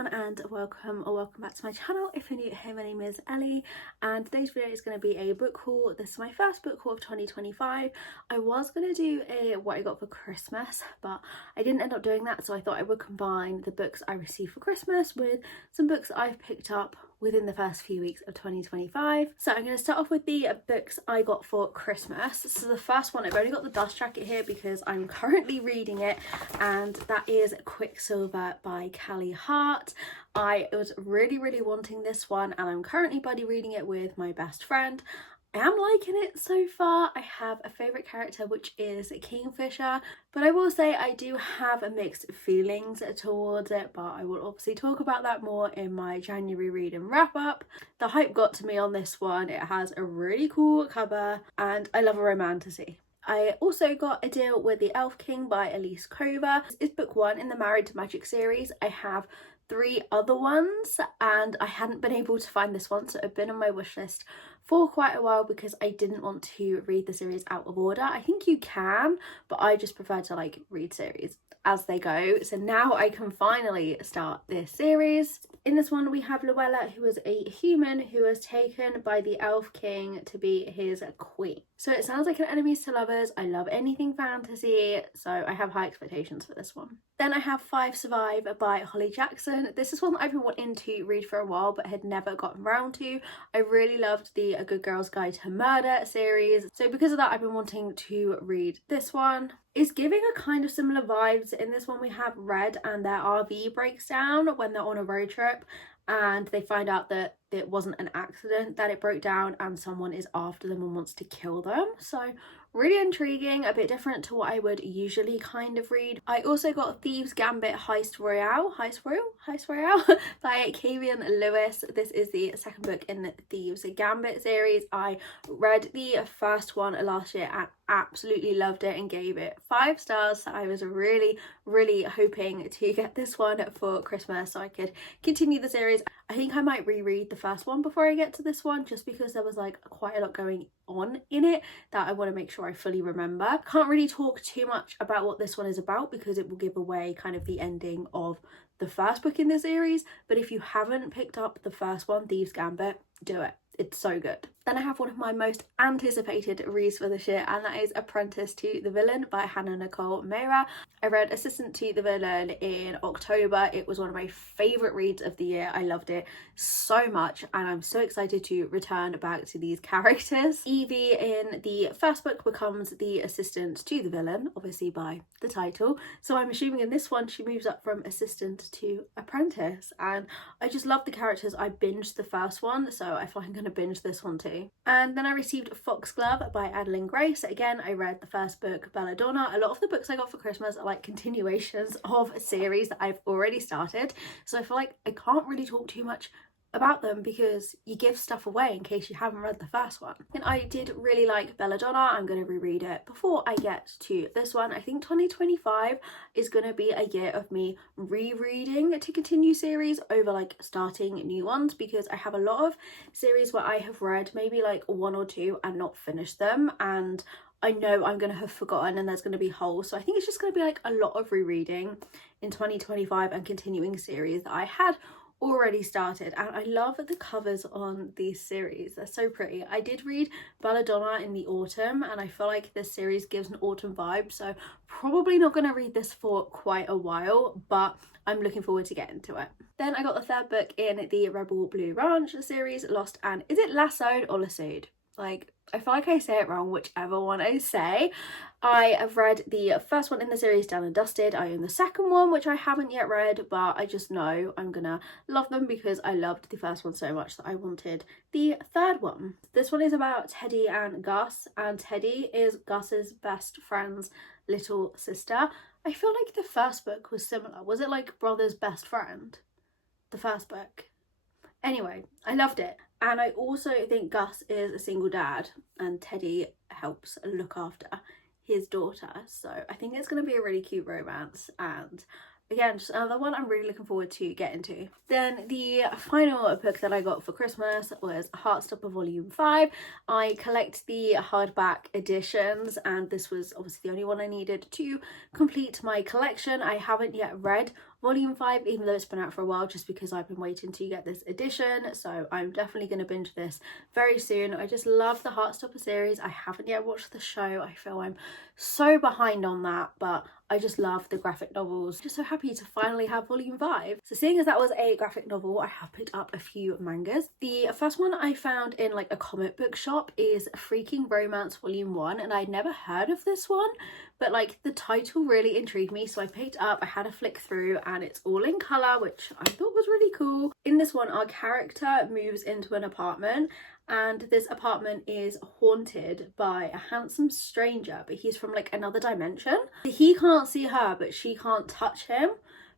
everyone, and welcome back to my channel. If you're new here, my name is Ellie and today's video is going to be a book haul. This is my first book haul of 2025. I was going to do a what I got for Christmas, but I didn't end up doing that, so I thought I would combine the books I received for Christmas with some books I've picked up within the first few weeks of 2025. So I'm going to start off with the books I got for Christmas. So the first one, I've only got the dust jacket here because I'm currently reading it, and that is Quicksilver by Callie Hart. I was really wanting this one, and I'm currently buddy reading it with my best friend. I am liking it so far. I have a favourite character, which is Kingfisher, but I will say I do have mixed feelings towards it, but I will obviously talk about that more in my January read and wrap up. The hype got to me on this one. It has a really cool cover and I love a romantasy. I also got a deal with The Elf King by Elise Cover. This is book one in the Married to Magic series. I have 3 other ones and I hadn't been able to find this one, so it's been on my wish list for quite a while because I didn't want to read the series out of order. I think you can, but I just prefer to read series as they go. So now I can finally start this series. In this one we have Luella, who is a human who is taken by the Elf King to be his queen. So it sounds like an enemies to lovers. I love anything fantasy, so I have high expectations for this one. Then I have 5 Survive by Holly Jackson. This is one that I've been wanting to read for a while but had never gotten around to. I really loved the A Good Girl's Guide to Murder series, so because of that I've been wanting to read this one. It's giving a kind of similar vibes. In this one we have Red and their RV breaks down when they're on a road trip and they find out that it wasn't an accident that it broke down and someone is after them and wants to kill them. So really intriguing, a bit different to what I would usually kind of read. I also got Thieves Gambit Heist Royale by Kavian Lewis. This is the second book in the Thieves Gambit series. I read the first one last year and absolutely loved it and gave it 5 stars. So I was really hoping to get this one for Christmas so I could continue the series. I think I might reread the first one before I get to this one, just because there was quite a lot going on in it that I want to make sure I fully remember. Can't really talk too much about what this one is about because it will give away kind of the ending of the first book in the series, but if you haven't picked up the first one, Thieves Gambit, do it. It's so good. Then I have one of my most anticipated reads for this year, and that is Apprentice to the Villain by Hannah Nicole Mehra. I read Assistant to the Villain in October. It was one of my favourite reads of the year. I loved it so much and I'm so excited to return back to these characters. Evie in the first book becomes the assistant to the villain, obviously by the title. So I'm assuming in this one she moves up from assistant to apprentice, and I just love the characters. I binged the first one, so I feel like I'm going to binge this one too. And then I received Foxglove by Adeline Grace. Again, I read the first book, Belladonna. A lot of the books I got for Christmas are continuations of a series that I've already started, so I feel like I can't really talk too much about them because you give stuff away in case you haven't read the first one. And I did really like Belladonna. I'm going to reread it before I get to this one. I think 2025 is going to be a year of me rereading to continue series over starting new ones, because I have a lot of series where I have read maybe 1 or 2 and not finished them, and I know I'm going to have forgotten and there's going to be holes. So I think it's just going to be a lot of rereading in 2025 and continuing series that I had already started. And I love the covers on these series. They're so pretty. I did read Belladonna in the autumn and I feel like this series gives an autumn vibe, so probably not going to read this for quite a while, but I'm looking forward to getting to it. Then I got the 3rd book in the Rebel Blue Ranch series, Lost and is it Lassoed or Lassoed? I feel like I say it wrong, whichever one I say. I have read the first one in the series, Done and Dusted. I own the second one, which I haven't yet read, but I just know I'm gonna love them because I loved the first one so much that I wanted the 3rd one. This one is about Teddy and Gus, and Teddy is Gus's best friend's little sister. I feel like the first book was similar. Was it brother's best friend? The first book. Anyway, I loved it. And I also think Gus is a single dad and Teddy helps look after his daughter. So I think it's going to be a really cute romance, and again, just another one I'm really looking forward to getting to. Then the final book that I got for Christmas was Heartstopper Volume 5. I collect the hardback editions and this was obviously the only one I needed to complete my collection. I haven't yet read volume 5, even though it's been out for a while, just because I've been waiting to get this edition. So I'm definitely going to binge this very soon. I just love the Heartstopper series. I haven't yet watched the show. I feel I'm so behind on that, but I just love the graphic novels. Just so happy to finally have volume 5. So seeing as that was a graphic novel, I have picked up a few mangas. The first one I found in like a comic book shop is Freaking Romance volume 1, and I'd never heard of this one, but like the title really intrigued me, so I picked it up. I had a flick through and it's all in colour, which I thought was really cool. In this one, our character moves into an apartment, and this apartment is haunted by a handsome stranger, but he's from like another dimension. He can't see her, but she can't touch him,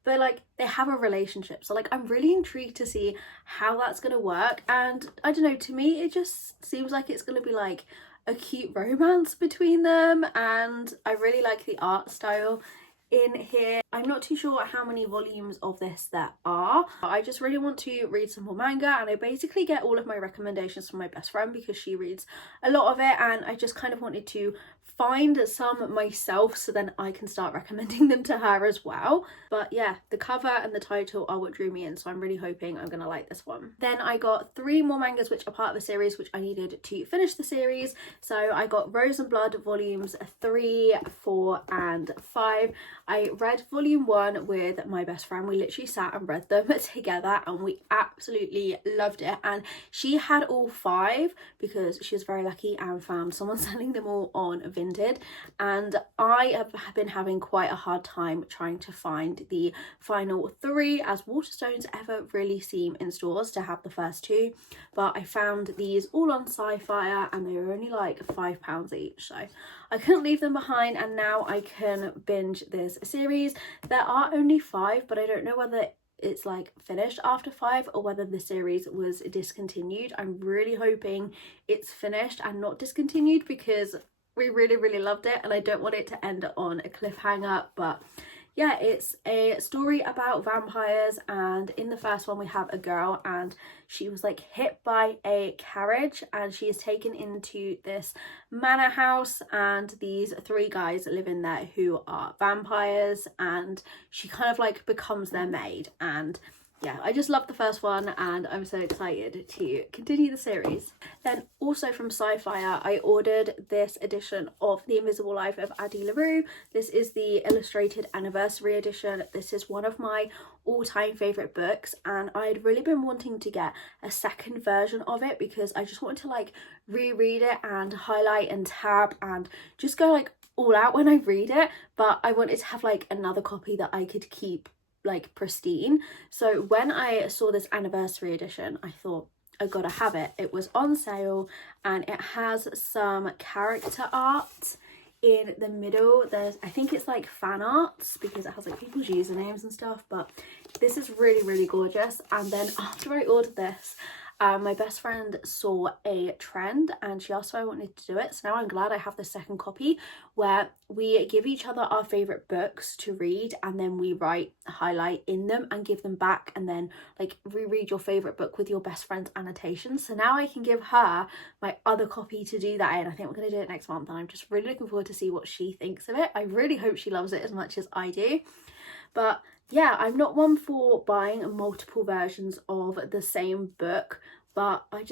but like they have a relationship. So like I'm really intrigued to see how that's gonna work, and I don't know, to me it just seems like it's gonna be like a cute romance between them, and I really like the art style in here. I'm not too sure how many volumes of this there are. I just really want to read some more manga, and I basically get all of my recommendations from my best friend because she reads a lot of it, and I just kind of wanted to find some myself so then I can start recommending them to her as well. But yeah, the cover and the title are what drew me in, so I'm really hoping I'm gonna like this one. Then I got 3 more mangas which are part of the series, which I needed to finish the series. So I got Rose and Blood volumes 3, 4 and 5. I read volume 1 with my best friend. We literally sat and read them together and we absolutely loved it, and she had all 5 because she was very lucky and found someone selling them all on Vinted, and I have been having quite a hard time trying to find the final 3, as Waterstones ever really seem in stores to have the first 2, but I found these all on Sci-Fi and they were only like £5 each, so I couldn't leave them behind, and now I can binge this series. There are only 5, but I don't know whether it's like finished after 5 or whether the series was discontinued. I'm really hoping it's finished and not discontinued because we really loved it, and I don't want it to end on a cliffhanger. But yeah, it's a story about vampires, and in the first one we have a girl and she was like hit by a carriage and she is taken into this manor house, and these 3 guys live in there who are vampires, and she kind of like becomes their maid. And yeah, I just love the first one and I'm so excited to continue the series. Then also from Sci-Fi, I ordered this edition of The Invisible Life of Addie LaRue. This is the illustrated anniversary edition. This is one of my all-time favourite books, and I'd really been wanting to get a second version of it because I just wanted to like reread it and highlight and tab and just go like all out when I read it, but I wanted to have like another copy that I could keep like pristine. So when I saw this anniversary edition, I thought I gotta have it. It was on sale and it has some character art in the middle. There's, I think it's like fan arts because it has like people's usernames and stuff, but this is really gorgeous. And then after I ordered this, my best friend saw a trend and she asked if I wanted to do it. So now I'm glad I have the second copy where we give each other our favourite books to read, and then we write, highlight in them and give them back, and then like reread your favourite book with your best friend's annotations. So now I can give her my other copy to do that in. I think we're going to do it next month, and I'm just really looking forward to see what she thinks of it. I really hope she loves it as much as I do. But yeah, I'm not one for buying multiple versions of the same book, but I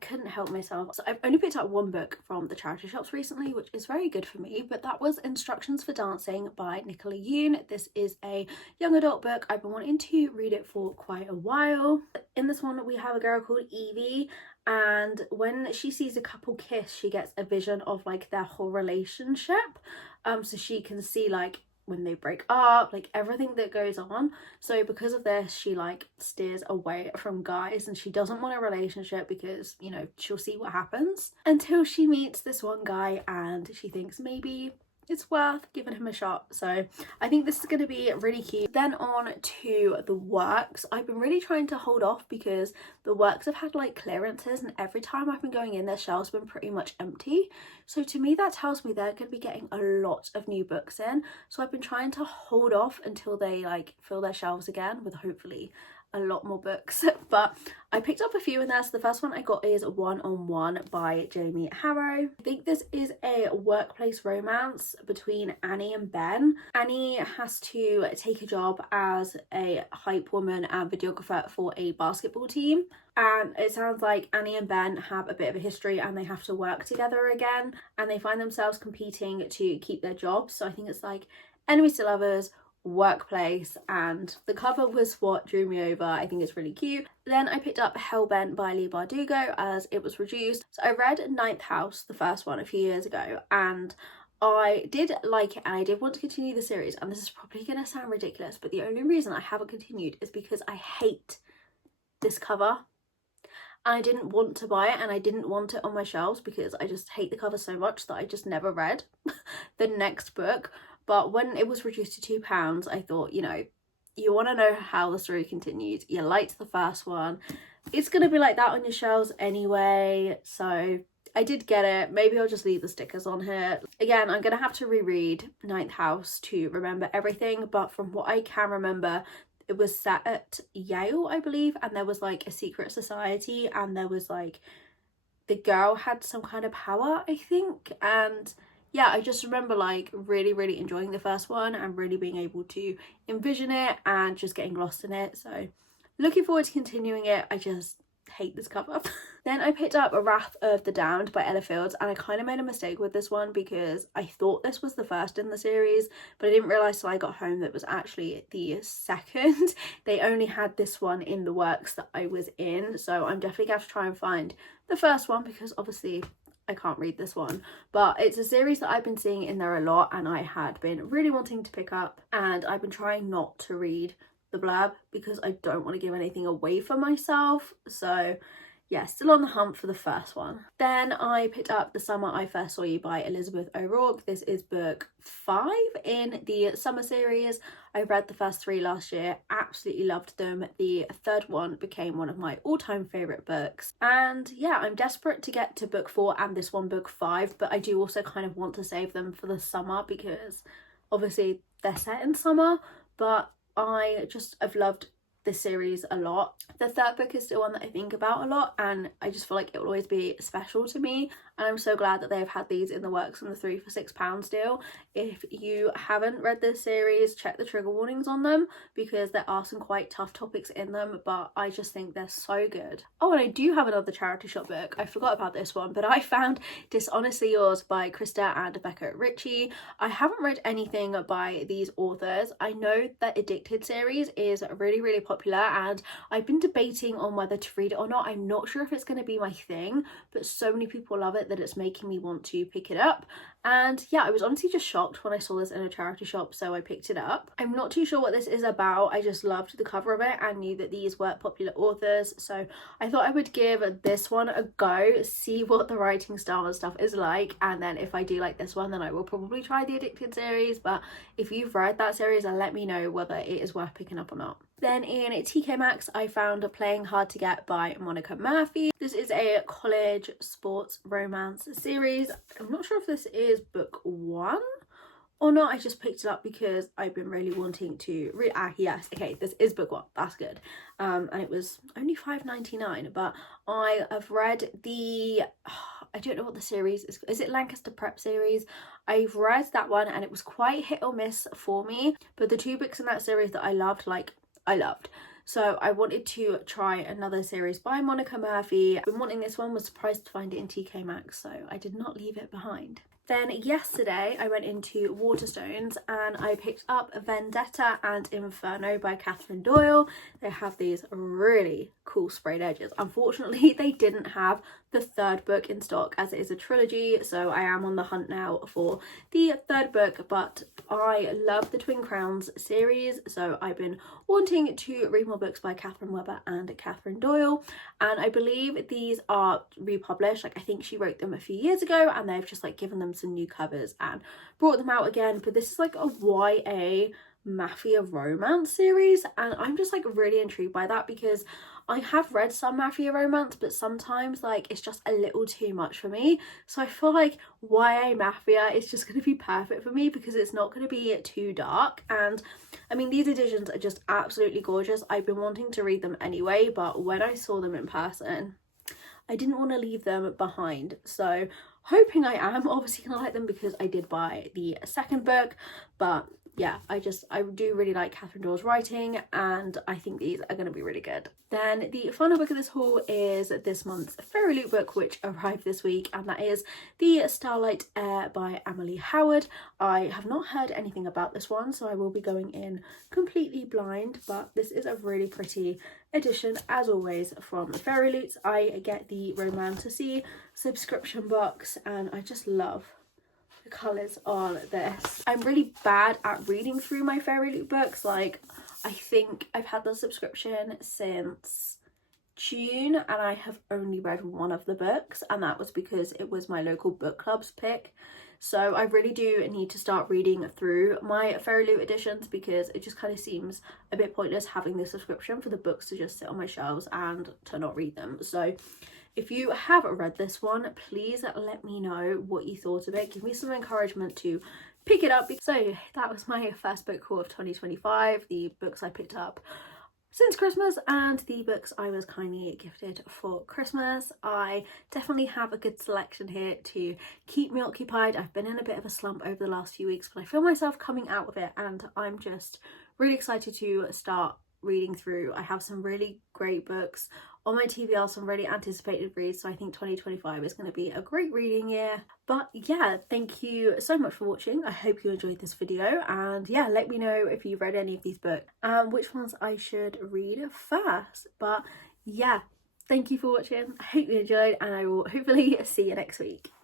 couldn't help myself. So I've only picked up 1 book from the charity shops recently, which is very good for me, but that was Instructions for Dancing by Nicola Yoon. This is a young adult book. I've been wanting to read it for quite a while. In this one we have a girl called Evie, and when she sees a couple kiss, she gets a vision of like their whole relationship, so she can see like when they break up, like everything that goes on. So because of this, she like steers away from guys and she doesn't want a relationship because, you know, she'll see what happens, until she meets this one guy and she thinks maybe it's worth giving him a shot. So I think this is going to be really cute. Then on to the works. I've been really trying to hold off because the works have had like clearances, and every time I've been going in, their shelves have been pretty much empty. So to me that tells me they're going to be getting a lot of new books in. So I've been trying to hold off until they like fill their shelves again with hopefully a lot more books, but I picked up a few in there. So the first one I got is One on One by Jamie Harrow. I think this is a workplace romance between Annie and Ben. Annie has to take a job as a hype woman and videographer for a basketball team, and it sounds like Annie and Ben have a bit of a history and they have to work together again, and they find themselves competing to keep their jobs. So I think it's like enemies to lovers, workplace, and the cover was what drew me over. I think it's really cute. Then I picked up Hellbent by Leigh Bardugo as it was reduced. So I read Ninth House, the first one, a few years ago, and I did like it and I did want to continue the series, and this is probably going to sound ridiculous, but the only reason I haven't continued is because I hate this cover. I didn't want to buy it and I didn't want it on my shelves because I just hate the cover so much that I just never read the next book. But when it was reduced to £2, I thought, you know, you want to know how the story continued. You liked the first one. It's going to be like that on your shelves anyway. So I did get it. Maybe I'll just leave the stickers on here. Again, I'm going to have to reread Ninth House to remember everything. But from what I can remember, it was set at Yale, I believe. And there was like a secret society. And there was like, the girl had some kind of power, I think. And yeah, I just remember like really enjoying the first one and really being able to envision it and just getting lost in it. So looking forward to continuing it. I just hate this cover. Then I picked up Wrath of the Damned by Ella Fields, and I kind of made a mistake with this one because I thought this was the first in the series, but I didn't realise till I got home that it was actually the second. They only had this one in the works that I was in, so I'm definitely going to try and find the first one because obviously I can't read this one. But it's a series that I've been seeing in there a lot and I had been really wanting to pick up, and I've been trying not to read the blurb because I don't want to give anything away for myself. So yeah, still on the hunt for the first one. Then I picked up The Summer I First Saw You by Elizabeth O'Rourke. This is book 5 in the summer series. I read the first 3 last year, absolutely loved them. The third one became one of my all-time favourite books. And yeah, I'm desperate to get to book 4 and this one book 5, but I do also kind of want to save them for the summer because obviously they're set in summer, but I just have loved this series a lot. The third book is still one that I think about a lot, and I just feel like it will always be special to me, and I'm so glad that they've had these in the works on the 3 for £6 deal. If you haven't read this series, check the trigger warnings on them because there are some quite tough topics in them, but I just think they're so good. Oh, and I do have another charity shop book. I forgot about this one, but I found Dishonestly Yours by Krista and Becca Ritchie. I haven't read anything by these authors. I know that Addicted series is really popular, and I've been debating on whether to read it or not. I'm not sure if it's going to be my thing, but so many people love it that it's making me want to pick it up. And yeah, I was honestly just shocked when I saw this in a charity shop, so I picked it up. I'm not too sure what this is about. I just loved the cover of it and knew that these were popular authors, so I thought I would give this one a go, see what the writing style and stuff is like, and then if I do like this one, then I will probably try the Addicted series. But if you've read that series, then let me know whether it is worth picking up or not. Then in TK Maxx, I found Playing Hard to Get by Monica Murphy. This is a college sports romance series. I'm not sure if this is book 1 or not. I just picked it up because I've been really wanting to read. Yes, okay, this is book 1. That's good. And it was only £5.99, but I have read the I don't know what the series is. Is it Lancaster Prep series? I've read that one and it was quite hit or miss for me, but the 2 books in that series that I loved, so I wanted to try another series by Monica Murphy. I've been wanting this one, was surprised to find it in TK Maxx, so I did not leave it behind. Then yesterday I went into Waterstones and I picked up Vendetta and Inferno by Catherine Doyle. They have these really cool sprayed edges. Unfortunately, they didn't have the 3rd book in stock as it is a trilogy, so I am on the hunt now for the 3rd book, but I love the Twin Crowns series, so I've been wanting to read more books by Catherine Webber and Catherine Doyle, and I believe these are republished. Like, I think she wrote them a few years ago and they've just like given them some new covers and brought them out again, but this is like a YA mafia romance series, and I'm just like really intrigued by that because I have read some mafia romance, but sometimes like it's just a little too much for me. So I feel like YA mafia is just going to be perfect for me because it's not going to be too dark. And I mean, these editions are just absolutely gorgeous. I've been wanting to read them anyway, but when I saw them in person, I didn't want to leave them behind. So hoping I am obviously gonna like them because I did buy the second book. But yeah, I do really like Catherine Doyle's writing, and I think these are going to be really good. Then the final book of this haul is this month's Fairy Loot book, which arrived this week, and that is The Starlight Heir by Emily Howard. I have not heard anything about this one, so I will be going in completely blind, but this is a really pretty edition as always from Fairy Loots. I get the Romantasy subscription box, and I just love the colours on this. I'm really bad at reading through my Fairy Loot books. Like, I think I've had the subscription since June and I have only read one of the books, and that was because it was my local book club's pick. So I really do need to start reading through my Fairy Loot editions because it just kind of seems a bit pointless having the subscription for the books to just sit on my shelves and to not read them. So if you have read this one, please let me know what you thought of it. Give me some encouragement to pick it up. So that was my first book haul of 2025, the books I picked up since Christmas and the books I was kindly gifted for Christmas. I definitely have a good selection here to keep me occupied. I've been in a bit of a slump over the last few weeks, but I feel myself coming out of it, and I'm just really excited to start reading through. I have some really great books on my TBR, some really anticipated reads, so I think 2025 is going to be a great reading year. But yeah, thank you so much for watching. I hope you enjoyed this video, and yeah, let me know if you've read any of these books and which ones I should read first. But yeah, thank you for watching. I hope you enjoyed, and I will hopefully see you next week.